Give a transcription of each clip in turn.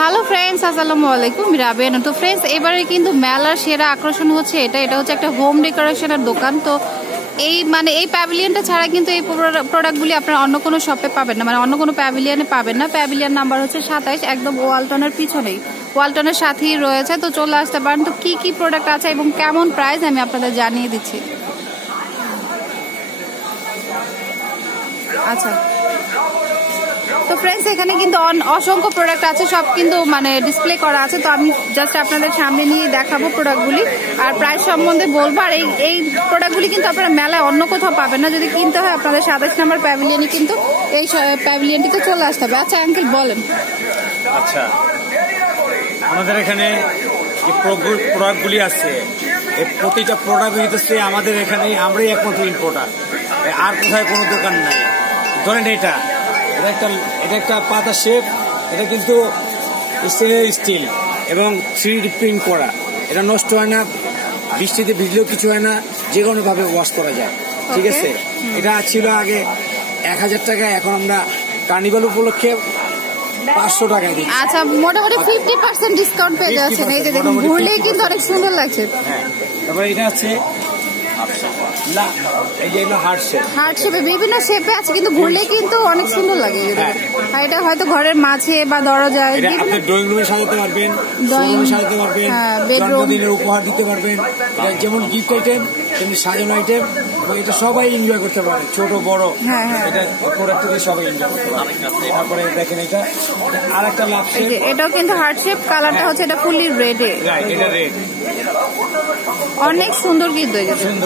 Hello friends, আসসালামু আলাইকুম। রাবেয়া। তো ফ্রেন্ডস, এবারে কিন্তু মেলার সেরা আকর্ষণ হচ্ছে এটা হচ্ছে একটা হোম ডেকোরেশনের দোকান। তো এই প্যাভিলিয়নটা ছাড়া কিন্তু এই প্রোডাক্টগুলি আপনারা অন্য কোনো শপে পাবেন না, মানে অন্য কোনো প্যাভিলিয়নে পাবেন না। প্যাভিলিয়ন নাম্বার হচ্ছে 27, একদম ওয়ালটনের পিছনেই, ওয়ালটনের সাথেই রয়েছে। তো চলে আসতে পারেন। তো কি প্রোডাক্ট আছে এবং কেমন প্রাইস আমি আপনাদের জানিয়ে দিচ্ছি। আচ্ছা, তো ফ্রেন্ডস, এখানে কিন্তু অসংখ্য প্রোডাক্ট আছে, সব কিন্তু মানে ডিসপ্লে করা আছে। তো আমি জাস্ট আপনাদের সামনে নিয়ে দেখাবো প্রোডাক্টগুলি আর প্রাইস সম্বন্ধে বলবো। আর এই প্রোডাক্টগুলি কিন্তু আপনারা মেলায় অন্য কোথাও পাবেন না। যদি কিনতে হয় আপনাদের 27 নম্বর প্যাভিলিয়নে কিন্তু এই প্যাভিলিয়নটিতে চলে আসতে হবে। আচ্ছা আঙ্কেল বলেন। আচ্ছা, আমাদের এখানে যে প্রোডাক্টগুলি আছে, এই প্রতিটা প্রোডাক্ট হইতেছে আমাদের এখানে আমরাই একমাত্র ইম্পোর্টার, আর কোথায় কোনো দোকান নাই। ধরেন এটা একটা পাতা শেপ, এটা কিন্তু স্টিল এবং 3D প্রিন্ট করা। এটা নষ্ট হয় না, বৃষ্টিতে ভিজলেও কিছু হয় না, যে কোনো ভাবে ওয়াশ করা যায়। ঠিক আছে, এটা ছিল আগে 1000 টাকা, এখন আমরা কার্নিভাল উপলক্ষে 500 টাকায় দিচ্ছি। আচ্ছা, মোটামুটি 50% ডিসকাউন্ট পেয়ে যাচ্ছেন। এই যে দেখুন, ঘুরলেই কিন্তু অনেক সুন্দর লাগছে। হ্যাঁ, তারপরে এটা আছে হার্ট শেপে, বিভিন্ন শেপে আছে, কিন্তু ঘুরলে কিন্তু অনেক সুন্দর লাগে। আর এটা হয়তো ঘরের মাঝে বা দরজায় আপনি ড্রয়িং রুমে সাজাতে পারবেন, সাজাতে পারবেন, জন্মদিনের উপহার দিতে পারবেন। এটা যেমন গিফট আইটেম তেমনি সাজানো আইটেম, এবং এটা সবাই এনজয় করতে পারে, ছোট বড়। এটা প্রোডাক্টকে সবাই এনজয় করতে পারে। তারপরে দেখেন এটা আর একটা লাভ, এটাও কিন্তু হার্ট শেপ, কালারটা হচ্ছে এটা ফুলি রেড। এটা রেড, অনেক সুন্দর কিন্তু সুন্দর।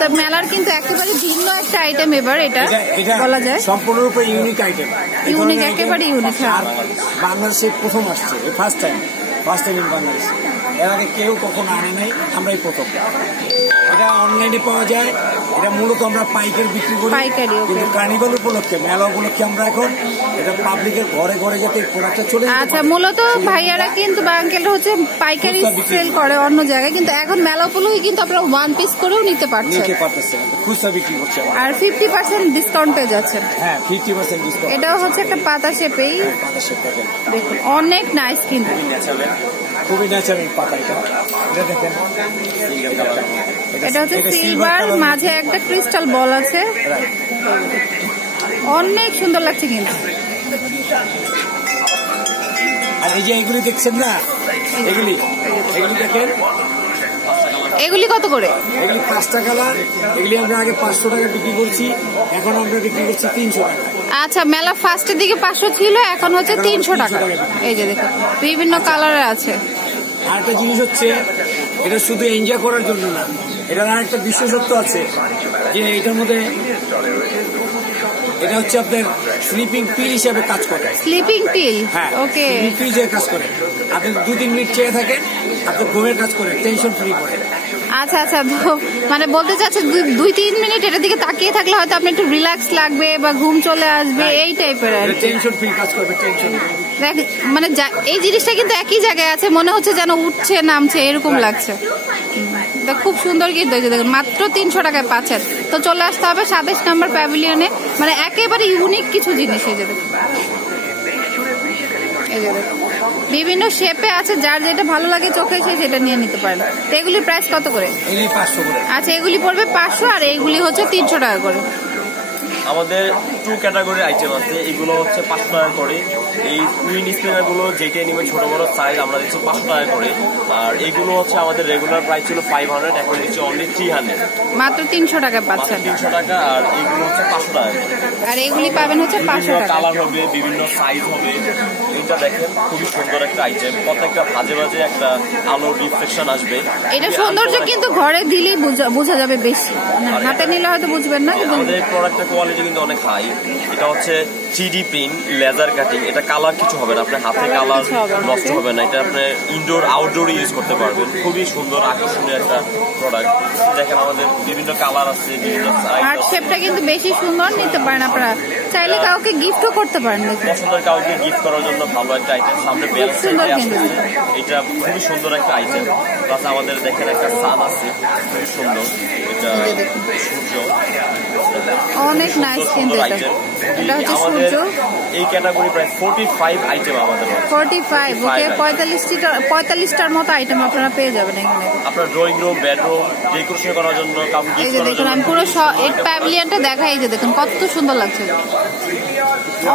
তো মেলার কিন্তু একেবারে ভিন্ন একটা আইটেম এবার এটা বলা যায়, সম্পূর্ণরূপে ইউনিক আইটেম। ইউনিক, একেবারে ইউনিক। বাংলাদেশে প্রথম আসছে, ফার্স্ট টাইম ইন বাংলাদেশ। এর আগে কেউ কখনো আনে নাই, আমরাই প্রথম। এটা অনলাইনে পাওয়া যায়। এটা মূলত আমরা পাইকারি বিক্রি করি, কিন্তু কার্নিভাল উপলক্ষে, মেলা উপলক্ষে আমরা এখন এটা পাবলিকের ঘরে ঘরে যাতে প্রোডাক্টটা চলে যায়। আচ্ছা, মূলত ভাইয়ারা কিন্তু বা আঙ্কেলরা হচ্ছে পাইকারি সেল করে অন্য জায়গায়, কিন্তু এখন মেলা উপলক্ষে কিন্তু আপনারা 1 পিস করেও নিতে পারছেন, খুচরা বিক্রি করছে। আর 50% ডিসকাউন্ট পেয়ে যাচ্ছেন। হ্যাঁ, 50% ডিসকাউন্ট। এটাও হচ্ছে একটা পাতা শেপেই, দেখুন অনেক নাইস, কিন্তু খুবই ন্যাচারাল পাতা। এটা দেখেন, এটা হচ্ছে সিলভার, মাঝে একটা ক্রিস্টাল বল আছে, অনেক সুন্দর লাগছে কিন্তু। আর এই যে এগুলি দেখছেন না, এগুলি দেখেন, এগুলি কত করে? এগুলি 5 টাকা কালার। এগুলি আমরা আগে 500 টাকা বিক্রি করছি, এখন আমরা বিক্রি করছি 300 টাকা। আচ্ছা, মেলা ফার্স্টের দিকে 500 ছিল, এখন হচ্ছে 300 টাকা। এই যে দেখো, বিভিন্ন কালারের আছে। আর একটা জিনিস হচ্ছে, এটা শুধু এনজয় করার জন্য না, এটার আর একটা বিশেষত্ব আছে, যে এটার মধ্যে এটা হচ্ছে আপনার স্লিপিং পিল হিসাবে কাজ করে। Sleeping pill? হ্যাঁ, ওকে, স্লিপিং পিল হিসেবে কাজ করে। আপনি 2-3 মিনিট চেয়ে থাকেন, আপনার ঘুমের কাজ করে, টেনশন ফ্রি করে। আচ্ছা, মানে বলতে চাচ্ছে 2-3 মিনিট এটার দিকে তাকিয়ে থাকলে হয়তো আপনি একটু রিল্যাক্স লাগবে বা ঘুম চলে আসবে, এই টাইপের আর কি। টেনশন ফ্রি কাজ করবে, টেনশন। দেখ, মানে এই জিনিসটা কিন্তু একই জায়গায় আছে, মনে হচ্ছে যেন উঠছে নামছে এরকম লাগছে। খুব সুন্দর কিন্তু, দেখুন মাত্র 300 টাকায় পাচ্ছেন। তো চলে আসতে হবে 27 নম্বর প্যাভিলিয়নে, মানে একেবারে ইউনিক কিছু জিনিস। এই যে দেখুন, বিভিন্ন শেপে আছে, যার যেটা ভালো লাগে চোখে সে সেটা নিয়ে নিতে পারেন। তো এগুলির প্রাইস কত করে? আচ্ছা, এগুলি পড়বে 500, আর এইগুলি হচ্ছে 300 টাকা করে। আমাদের 2 ক্যাটাগরির আইটেম আছে, এগুলো হচ্ছে 500 টাকা করে। এই টুইন স্পিনার গুলো যেটাই নেবেন ছোট বড় সাইজ আমরা দিচ্ছি 500 টাকা করে। আর এগুলো হচ্ছে আমাদের রেগুলার প্রাইস ছিল 500, এখন দিচ্ছি অনলি 300, মাত্র 300 টাকা পাচ্ছেন। 300 টাকা। আর এগুলো হচ্ছে 500 টাকা, আর এগুলি পাবেন হচ্ছে 500 টাকা। কালার হবে, বিভিন্ন সাইজ হবে। এটা দেখেন, খুবই সুন্দর একটা আইটেম, প্রত্যেকটা ভাজে ভাজে একটা আলোর রিফ্লেকশন আসবে। এটা সৌন্দর্য কিন্তু ঘরে দিলেই বোঝা যাবে বেশি, হাতে নিলে হয়তো বুঝবেন না। আমাদের প্রোডাক্টের কোয়ালিটি কিন্তু অনেক হাই। এটা হচ্ছে 3D প্রিন্ট, লেজার কাটিং। এটা কালার কিছু হবে না, আপনার হাতে কালার নষ্ট হবে না। এটা আপনি ইনডোর আউটডোর ইউজ করতে পারবেন। খুবই সুন্দর আকর্ষণীয় একটা প্রোডাক্ট। দেখেন, আমাদের বিভিন্ন কালার আছে, বিভিন্ন সাইজ। হার্ট শেপটা কিন্তু বেশি সুন্দর, নিতে পারেন আপনারা, চাইলে কাউকে গিফটও করতে পারেন। পছন্দের কাউকে গিফট করার জন্য ভালো একটা আইটেম। সামনে বেল সুন্দর কিন্তু, এটা খুবই সুন্দর একটা আইটেম। প্লাস আমাদের দেখেন একটা সান আছে, খুবই সুন্দর। এটা সূর্য, অনেক নাইস কিন্তু। এটা হচ্ছে সূর্য। এই ক্যাটাগরি প্রায় 45 আইটেম আমাদের 45 ওকে 45টার মতো আইটেম আপনারা পেয়ে যাবেন এখানে। আপনার ড্রয়িং রুম, বেডরুম ডেকোরেশন করার জন্য, এই যে দেখুন আমি পুরো এই প্যাভিলিয়নটা দেখাই, এই যে দেখুন কত সুন্দর লাগছে,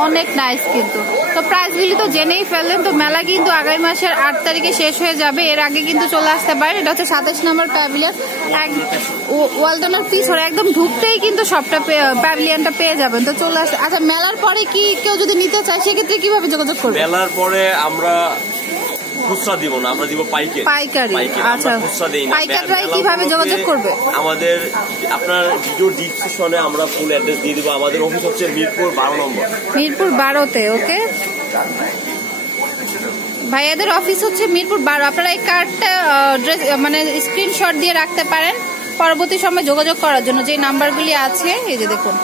অনেক নাইস। কিন্তু তো প্রাইসগুলি তো জেনেই ফেললেন। তো মেলা কিন্তু আগামী মাসের 8 তারিখে শেষ হয়ে যাবে, এর আগে কিন্তু চলে আসতে পারেন। এটা হচ্ছে 27 নম্বর প্যাভিলিয়ন, ওয়ালটনের পিছনে একদম ঢুকতেই কিন্তু সবটা প্যাভিলিয়নটা পেয়ে যাবেন। তো চলে আসে। আচ্ছা মেলার পরে কি কেউ যদি নিতে চায় সেক্ষেত্রে কিভাবে যোগাযোগ করবে? মেলার পরে আমরা খুচরা দিব না, আমরা দিব পাইকারি। আচ্ছা পাইকাররাই কিভাবে যোগাযোগ করবে? আমাদের আপনার ভিডিও ডিসক্রিপশনে আমরা ফুল অ্যাড্রেস দিয়ে দিব। আমাদের অফিস হচ্ছে মিরপুর 12 নম্বর, মিরপুর 12তে। ওকে ভাইয়াদের অফিস হচ্ছে মিরপুর 12। আপনারা এই কার্ডটা মানে স্ক্রিনশট দিয়ে রাখতে পারেন পরবর্তী সময় যোগাযোগ করার জন্য। যে নাম্বারগুলি আছে এই যে দেখুন,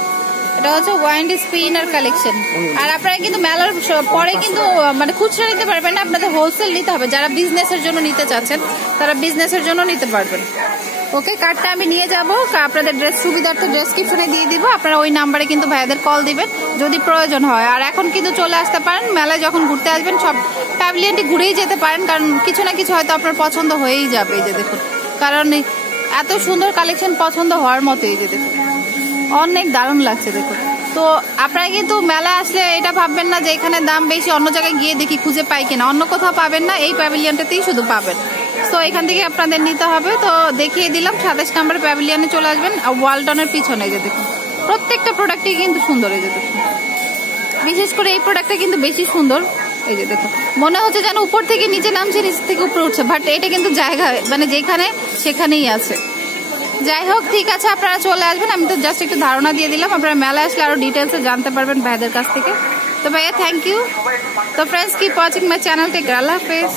এটা হচ্ছে ওয়াইন্ড স্পিনার কালেকশন। আর আপনারা কিন্তু মেলার পরে কিন্তু মানে খুচরা নিতে পারবেন না, আপনাদের হোলসেল নিতে হবে। যারা বিজনেসের জন্য নিতে চাচ্ছেন তারা বিজনেসের জন্য নিতে পারবেন। ওকে কার্ডটা আমি নিয়ে যাব, আপনাদের ড্রেস সুবিধার্থে ডেসক্রিপশনে দিয়ে দিব। আপনারা ওই নাম্বারে কিন্তু ভাইয়াদের কল দিবেন যদি প্রয়োজন হয়। আর এখন কিন্তু চলে আসতে পারেন, মেলায় যখন ঘুরতে আসবেন সব প্যাভিলিয়নটি ঘুরেই যেতে পারেন, কারণ কিছু না কিছু হয়তো আপনার পছন্দ হয়েই যাবে। এই যে দেখুন, কারণ এত সুন্দর কালেকশন পছন্দ হওয়ার মতো। এই যে দেখুন অনেক দারুণ লাগছে দেখুন। তো আপনারা কিন্তু মেলা আসলে এটা ভাববেন না যে এখানে দাম বেশি, অন্য জায়গায় গিয়ে দেখি খুঁজে পাই কিনা, অন্য কোথাও পাবেন না, এই প্যাভিলিয়নটাতেই শুধু পাবেন। তো এখান থেকে আপনাদের নিতে হবে। তো দেখিয়ে দিলাম 27 নম্বর প্যাভিলিয়নে চলে আসবেন। ওয়ালটনের পিছনে যে দেখুন প্রত্যেকটা প্রোডাক্টই কিন্তু সুন্দর। এই যে দেখুন বিশেষ করে এই প্রোডাক্টটা কিন্তু বেশি সুন্দর। এই যে দেখুন মনে হচ্ছে যেন উপর থেকে নিচে নামছে, নিচ থেকে উপরে উঠছে, বাট এটা কিন্তু জায়গা মানে যেখানে সেখানেই আছে। যাই হোক ঠিক আছে, আপনারা চলে আসবেন। আমি তো জাস্ট একটু ধারণা দিয়ে দিলাম, আপনারা মেলা আসলে আরো ডিটেলসে জানতে পারবেন ভাইদের কাছ থেকে। তো ভাইয়া থ্যাংক ইউ। তো friends keep watching my channel, take care, আল্লাহ হাফেজ।